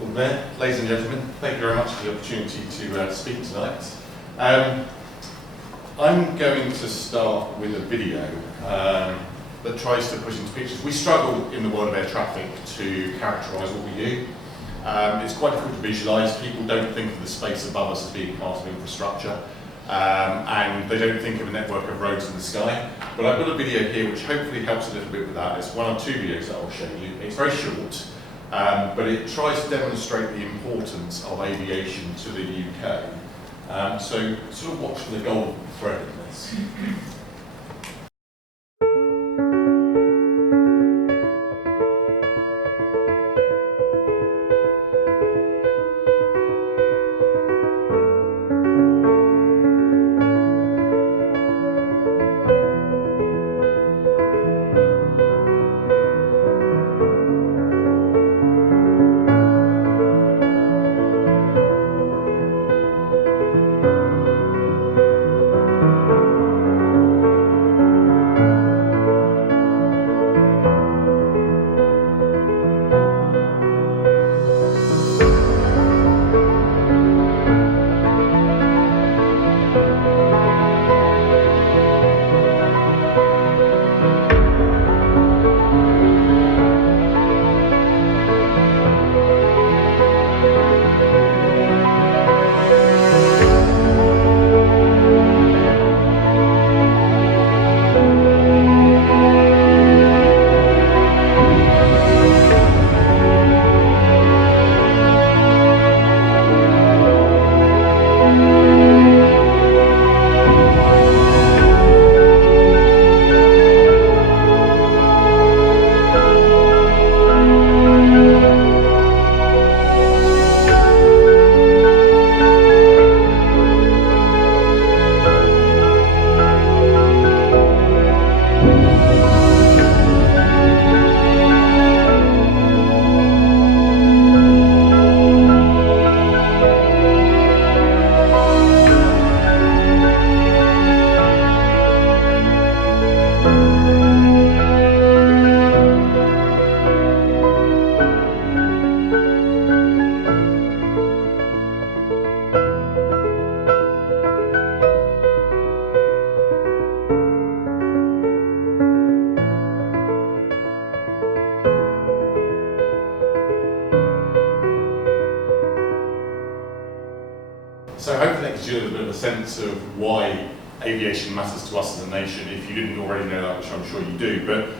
Lord Mayor, ladies and gentlemen, thank you very much for the opportunity to speak tonight. I'm going to start with a video that tries to put into pictures. We struggle in the world of air traffic to characterise what we do. It's quite difficult to visualise. People don't think of the space above us as being part of infrastructure, and they don't think of a network of roads in the sky. But I've got a video here which hopefully helps a little bit with that. It's one or two videos that I'll show you. It's very short, but it tries to demonstrate the importance of aviation to the UK. So sort of watch for the golden thread in this. So hopefully that gives you a little bit of a sense of why aviation matters to us as a nation, if you didn't already know that, which I'm sure you do. But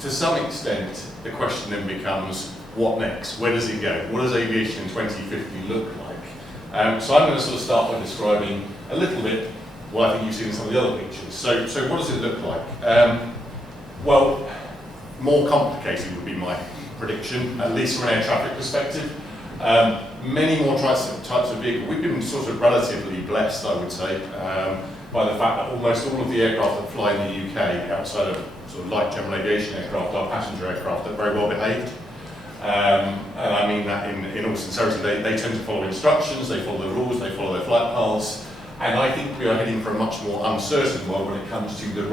to some extent, the question then becomes, what next? Where does it go? What does aviation in 2050 look like? So I'm going to sort of start by describing a little bit what I think you've seen in some of the other pictures. So what does it look like? Well, more complicated would be my prediction, at least from an air traffic perspective. Many more types of vehicle. We've been sort of relatively blessed, I would say, by the fact that almost all of the aircraft that fly in the UK, outside of sort of light general aviation aircraft, are passenger aircraft that are very well behaved. And I mean that in all sincerity. They tend to follow instructions, they follow the rules, they follow their flight paths, and I think we are heading for a much more uncertain world when it comes to the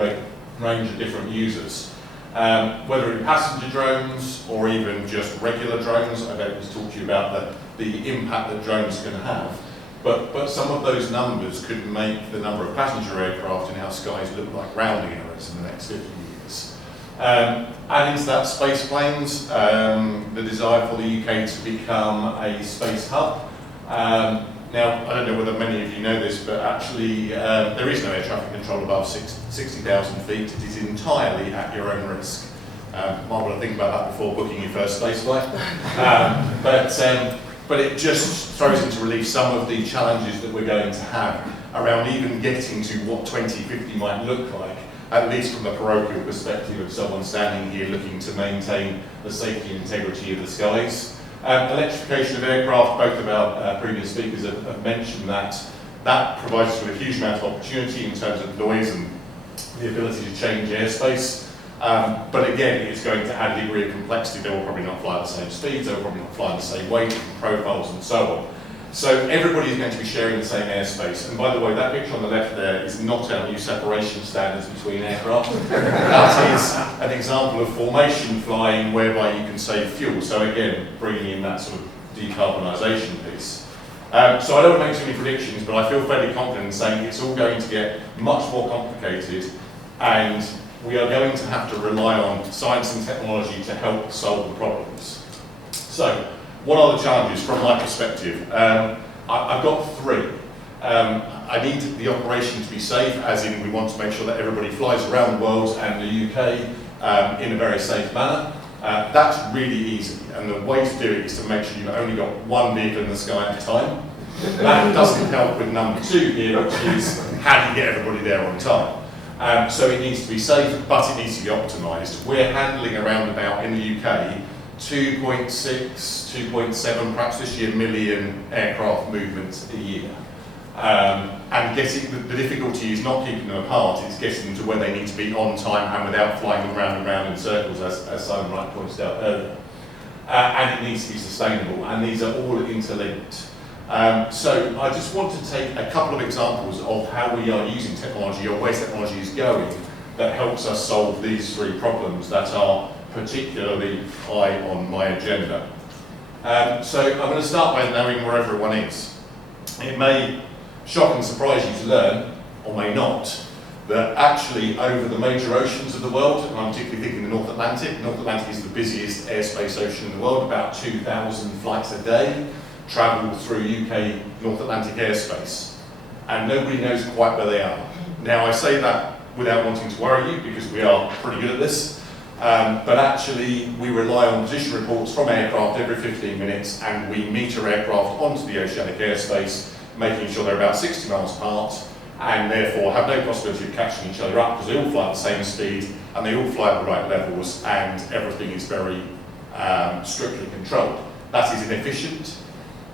range of different users. Whether in passenger drones or even just regular drones, I don't need to talk to you about the impact that drones can have, but some of those numbers could make the number of passenger aircraft in our skies look like rounding errors in the next 50 years. Add into that space planes, the desire for the UK to become a space hub. Now, I don't know whether many of you know this, but actually there is no air traffic control above 60,000 feet. It is entirely at your own risk. Might want to think about that before booking your first space flight. But it just throws into relief some of the challenges that we're going to have around even getting to what 2050 might look like, at least from the parochial perspective of someone standing here looking to maintain the safety and integrity of the skies. Electrification of aircraft, both of our previous speakers have mentioned that. That provides us with a huge amount of opportunity in terms of noise and the ability to change airspace. But again, it's going to add a degree of complexity. They will probably not fly at the same speeds, they will probably not fly the same weight, different profiles and so on. So everybody is going to be sharing the same airspace. And by the way, that picture on the left there is not our new separation standards between aircraft. That is an example of formation flying whereby you can save fuel. So again, bringing in that sort of decarbonisation piece. So I don't want to make too many predictions, but I feel fairly confident in saying it's all going to get much more complicated, and we are going to have to rely on science and technology to help solve the problems. So, what are the challenges from my perspective? I've got three. I need the operation to be safe, as in we want to make sure that everybody flies around the world and the UK in a very safe manner. That's really easy, and the way to do it is to make sure you've only got one vehicle in the sky at a time. That doesn't help with number two here, which is how do you get everybody there on time? So it needs to be safe, but it needs to be optimised. We're handling around about, in the UK, 2.6, 2.7, perhaps this year, million aircraft movements a year. And getting the difficulty is not keeping them apart, it's getting them to where they need to be on time and without flying them round and round in circles, as Simon Wright pointed out earlier. And it needs to be sustainable, and these are all interlinked. So I just want to take a couple of examples of how we are using technology, or where technology is going, that helps us solve these three problems that are particularly high on my agenda. So I'm going to start by knowing where everyone is. It may shock and surprise you to learn, or may not, that actually over the major oceans of the world, and I'm particularly thinking the North Atlantic is the busiest airspace ocean in the world, about 2,000 flights a day travel through UK North Atlantic airspace, and nobody knows quite where they are. Now I say that without wanting to worry you, because we are pretty good at this, but actually we rely on position reports from aircraft every 15 minutes, and we meter aircraft onto the oceanic airspace, making sure they're about 60 miles apart, and therefore have no possibility of catching each other up, because they all fly at the same speed, and they all fly at the right levels, and everything is very strictly controlled. That is inefficient.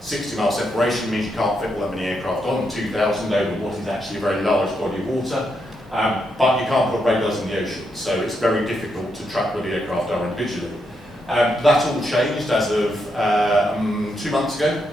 60-mile separation means you can't fit all that many aircraft on, 2,000 over what is actually a very large body of water, but you can't put radars in the ocean, so it's very difficult to track where the aircraft are individually. That all changed as of 2 months ago,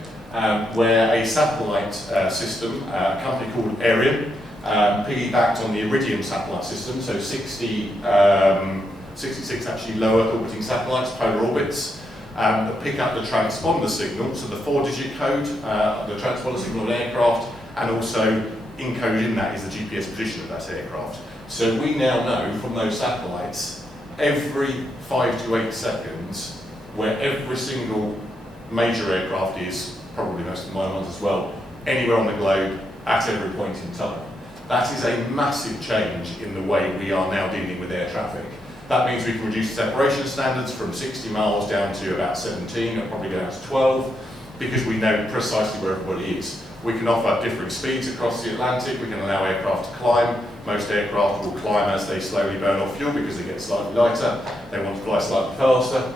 where a satellite system, a company called Aviation, piggybacked on the Iridium satellite system, so 66 actually lower orbiting satellites, polar orbits, that pick up the transponder signal, so the 4-digit code, the transponder signal of an aircraft, and also encoded in that is the GPS position of that aircraft. So we now know from those satellites, every 5 to 8 seconds, where every single major aircraft is, probably most of the minor ones as well, anywhere on the globe, at every point in time. That is a massive change in the way we are now dealing with air traffic. That means we can reduce separation standards from 60 miles down to about 17, or probably down to 12, because we know precisely where everybody is. We can offer different speeds across the Atlantic, we can allow aircraft to climb. Most aircraft will climb as they slowly burn off fuel because they get slightly lighter, they want to fly slightly faster.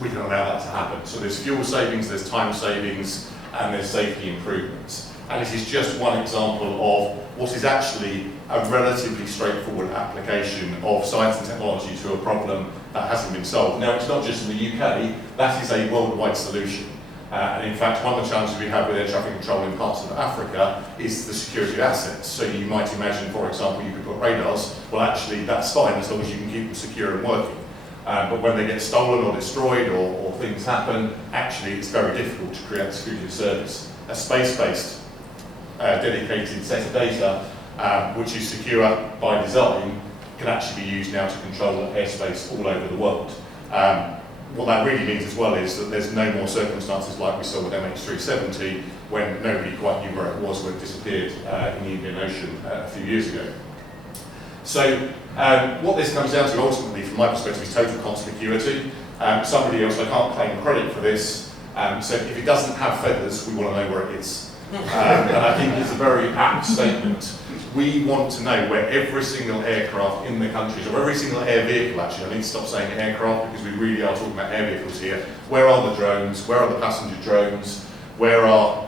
We can allow that to happen. So there's fuel savings, there's time savings, and there's safety improvements. And this is just one example of what is actually a relatively straightforward application of science and technology to a problem that hasn't been solved. Now, it's not just in the UK, that is a worldwide solution. And in fact, one of the challenges we have with air traffic control in parts of Africa is the security of assets. So you might imagine, for example, you could put radars. Well, actually, that's fine as long as you can keep them secure and working. But when they get stolen or destroyed or things happen, actually it's very difficult to create security of service. A space-based dedicated set of data, which is secure by design, can actually be used now to control airspace all over the world. What that really means as well is that there's no more circumstances like we saw with MH370 when nobody quite knew where it was when it disappeared in the Indian Ocean a few years ago. So what this comes down to ultimately from my perspective is total conspicuity. Somebody else, I can't claim credit for this, said if it doesn't have feathers, we want to know where it is. And I think it's a very apt statement. We want to know where every single aircraft in the countries, or every single air vehicle actually, I need to stop saying aircraft because we really are talking about air vehicles here. Where are the drones? Where are the passenger drones? Where are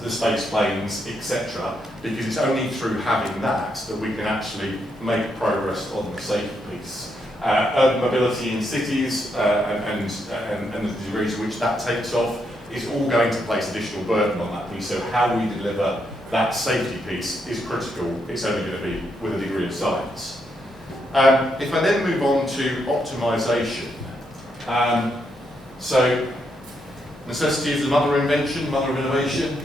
the space planes, etc. Because it's only through having that that we can actually make progress on the safety piece. Urban mobility in cities and the degree to which that takes off is all going to place additional burden on that piece. So how we deliver that safety piece is critical. It's only going to be with a degree of science. If I then move on to optimisation, so Necessity is the mother of invention, mother of innovation.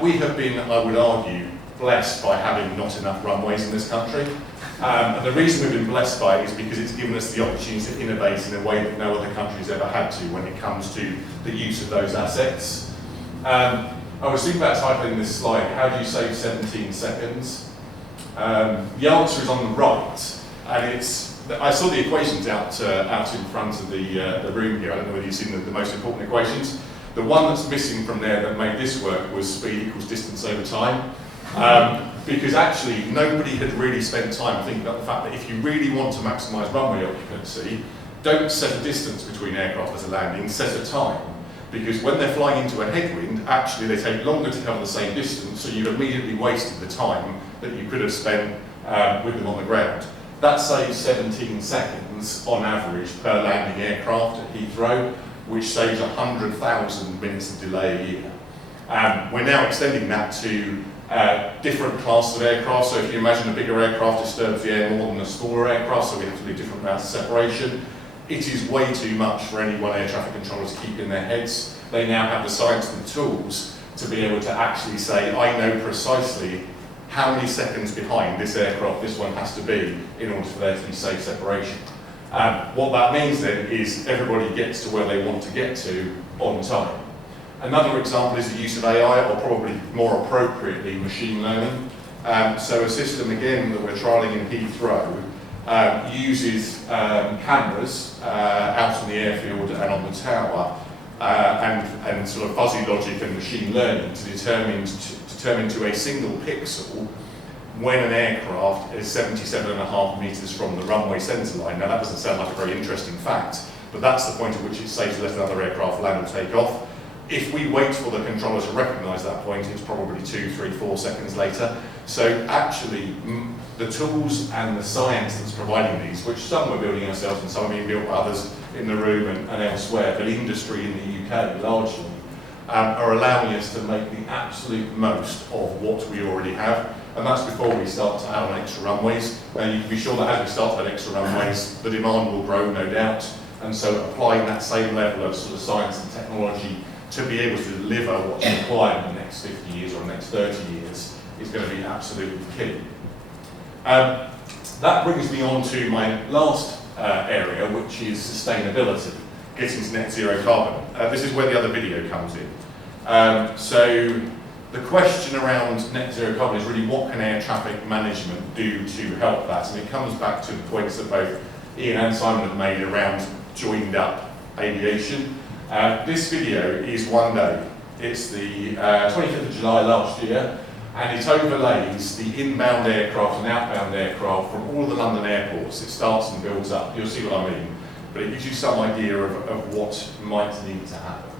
We have been, I would argue, blessed by having not enough runways in this country. And the reason we've been blessed by it is because it's given us the opportunity to innovate in a way that no other country's ever had to when it comes to the use of those assets. I was thinking about titling this slide, how do you save 17 seconds? The answer is on the right, and I saw the equations out in front of the room here. I don't know whether you've seen the most important equations. The one that's missing from there that made this work was speed equals distance over time. Because actually nobody had really spent time thinking about the fact that if you really want to maximise runway occupancy, don't set a distance between aircraft as a landing, set a time. Because when they're flying into a headwind, actually they take longer to cover the same distance, so you've immediately wasted the time that you could have spent with them on the ground. That saves 17 seconds on average per landing aircraft at Heathrow, which saves 100,000 minutes of delay a year. We're now extending that to different classes of aircraft. So if you imagine a bigger aircraft disturbs the air more than a smaller aircraft, so we have to do different amounts of separation. It is way too much for any one air traffic controller to keep in their heads. They now have the science and the tools to be able to actually say, I know precisely how many seconds behind this aircraft this one has to be in order for there to be safe separation. What that means then is everybody gets to where they want to get to on time. Another example is the use of AI, or probably more appropriately, machine learning. So a system, again, that we're trialling in Heathrow uses cameras out on the airfield and on the tower and sort of fuzzy logic and machine learning to determine to a single pixel when an aircraft is 77.5 metres from the runway centre line. Now that doesn't sound like a very interesting fact, but that's the point at which it's safe to let another aircraft land or take off. If we wait for the controller to recognise that point, it's probably 2, 3, 4 seconds later. So actually, the tools and the science that's providing these, which some we're building ourselves and some are being built by others in the room and elsewhere, but industry in the UK largely, are allowing us to make the absolute most of what we already have. And that's before we start to add on extra runways. And you can be sure that as we start to add extra runways, the demand will grow, no doubt. And so applying that same level of sort of science and technology to be able to deliver what's required in the next 50 years or the next 30 years is going to be absolutely key. That brings me on to my last area, which is sustainability, getting to net zero carbon. This is where the other video comes in. So the question around net zero carbon is really what can air traffic management do to help that? And it comes back to the points that both Ian and Simon have made around joined up aviation. This video is one day. It's the 25th of July last year, and it overlays the inbound aircraft and outbound aircraft from all of the London airports. It starts and builds up. You'll see what I mean. But it gives you some idea of what might need to happen.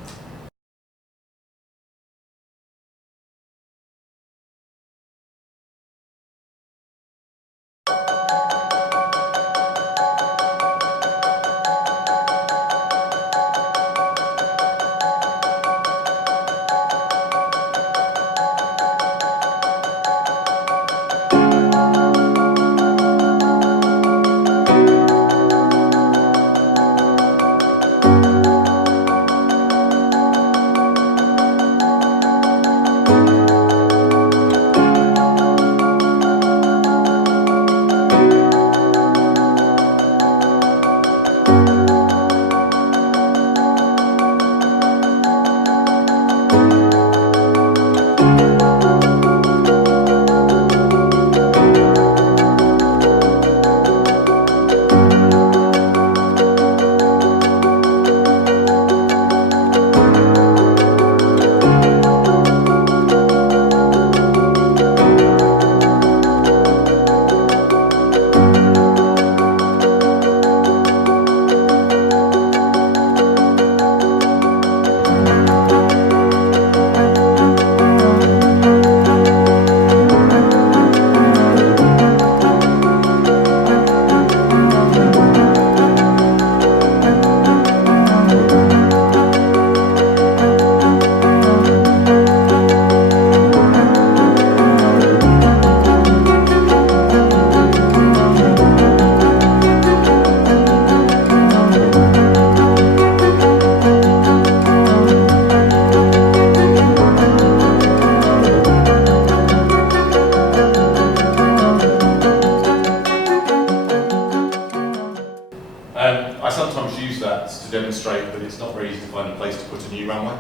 That's to demonstrate that it's not very easy to find a place to put a new runway.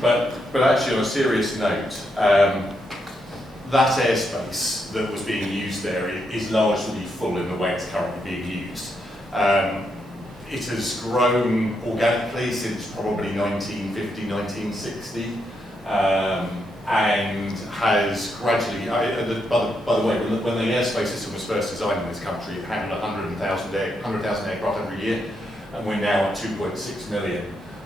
But actually, on a serious note, that airspace that was being used there is largely full in the way it's currently being used. It has grown organically since probably 1950, 1960, and has gradually, by the way, when the airspace system was first designed in this country, it handled 100,000 aircraft every year, and we're now at 2.6 million.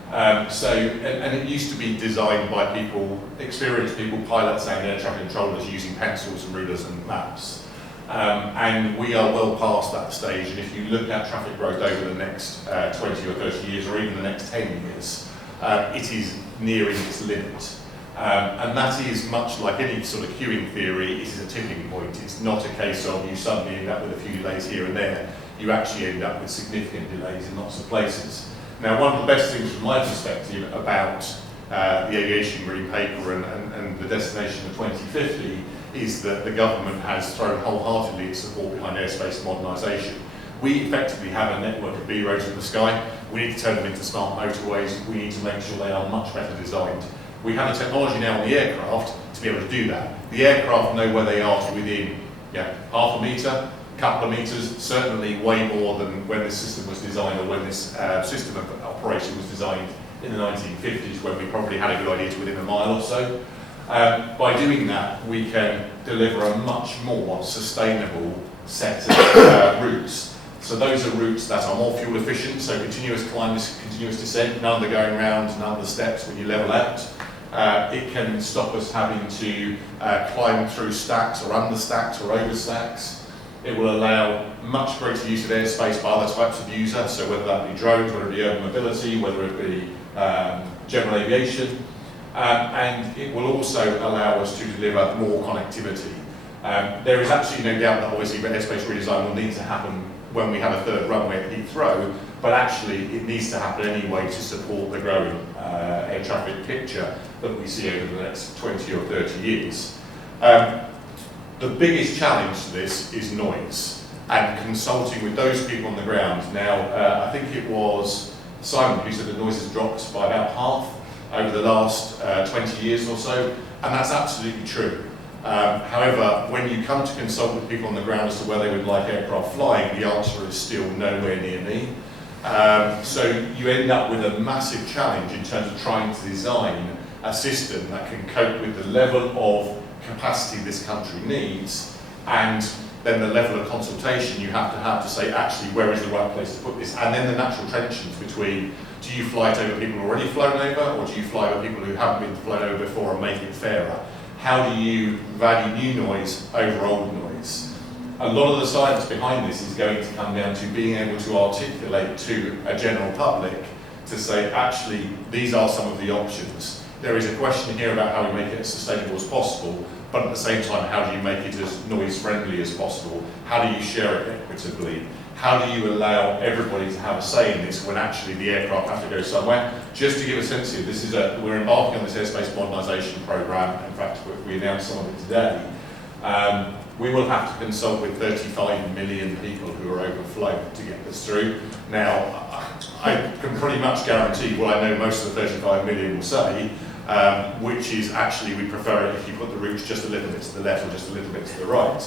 And it used to be designed by people, experienced people, pilots and air traffic controllers using pencils and rulers and maps. And we are well past that stage, and if you look at traffic growth over the next 20 or 30 years, or even the next 10 years, it is nearing its limit. And that is much like any sort of queuing theory, it is a tipping point. It's not a case of you suddenly end up with a few delays here and there. You actually end up with significant delays in lots of places. Now, one of the best things from my perspective about the Aviation Green Paper and the destination of 2050 is that the government has thrown wholeheartedly its support behind airspace modernisation. We effectively have a network of B roads in the sky. We need to turn them into smart motorways. We need to make sure they are much better designed. We have the technology now on the aircraft to be able to do that. The aircraft know where they are to within half a metre, couple of metres, certainly way more than when this system was designed, or when this system of operation was designed in the 1950s, when we probably had a good idea to within a mile or so. By doing that, we can deliver a much more sustainable set of routes. So those are routes that are more fuel efficient, so continuous climb, continuous descent, none of the going round, none of the steps when you level out. It can stop us having to climb through stacks or under stacks or over stacks. It will allow much greater use of airspace by other types of user, so whether that be drones, whether it be urban mobility, whether it be general aviation. And it will also allow us to deliver more connectivity. There is absolutely no doubt that obviously airspace redesign will need to happen when we have a third runway at Heathrow, but actually it needs to happen anyway to support the growing air traffic picture that we see over the next 20 or 30 years. The biggest challenge to this is noise, and consulting with those people on the ground. Now, I think it was Simon who said the noise has dropped by about half over the last 20 years or so, and that's absolutely true. However, when you come to consult with people on the ground as to where they would like aircraft flying, the answer is still nowhere near me. So you end up with a massive challenge in terms of trying to design a system that can cope with the level of capacity this country needs, and then the level of consultation you have to say, actually, where is the right place to put this? And then the natural tensions between, do you fly it over people who are already flown over, or do you fly over people who haven't been flown over before and make it fairer? How do you value new noise over old noise? A lot of the science behind this is going to come down to being able to articulate to a general public to say, actually, these are some of the options. There is a question here about how we make it as sustainable as possible, but at the same time, how do you make it as noise-friendly as possible? How do you share it equitably? How do you allow everybody to have a say in this when actually the aircraft have to go somewhere? Just to give a sense here, we're embarking on this airspace modernisation programme. In fact, we announced some of it today. We will have to consult with 35 million people who are overflown to get this through. Now, I can pretty much guarantee what I know most of the 35 million will say, which is actually we prefer it if you put the routes just a little bit to the left or just a little bit to the right.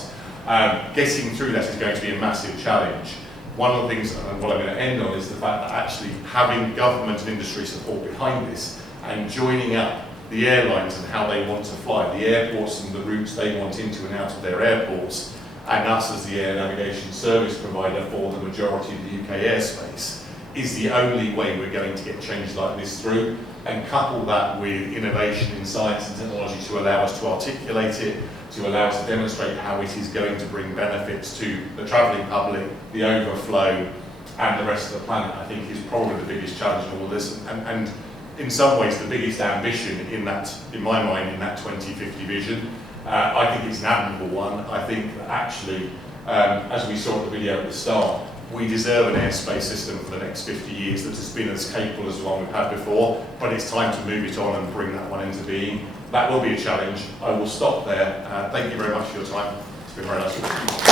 Getting through that is going to be a massive challenge. One of the things, and what I'm going to end on, is the fact that actually having government and industry support behind this and joining up the airlines and how they want to fly, the airports and the routes they want into and out of their airports, and us as the air navigation service provider for the majority of the UK airspace, is the only way we're going to get change like this through, and couple that with innovation in science and technology to allow us to articulate it, to allow us to demonstrate how it is going to bring benefits to the travelling public, the overflow, and the rest of the planet, I think is probably the biggest challenge in all this, and in some ways the biggest ambition in my mind, in that 2050 vision. I think it's an admirable one. I think that actually, as we saw at the video at the start, we deserve an airspace system for the next 50 years that has been as capable as the one we've had before, but it's time to move it on and bring that one into being. That will be a challenge. I will stop there. Thank you very much for your time. It's been very nice.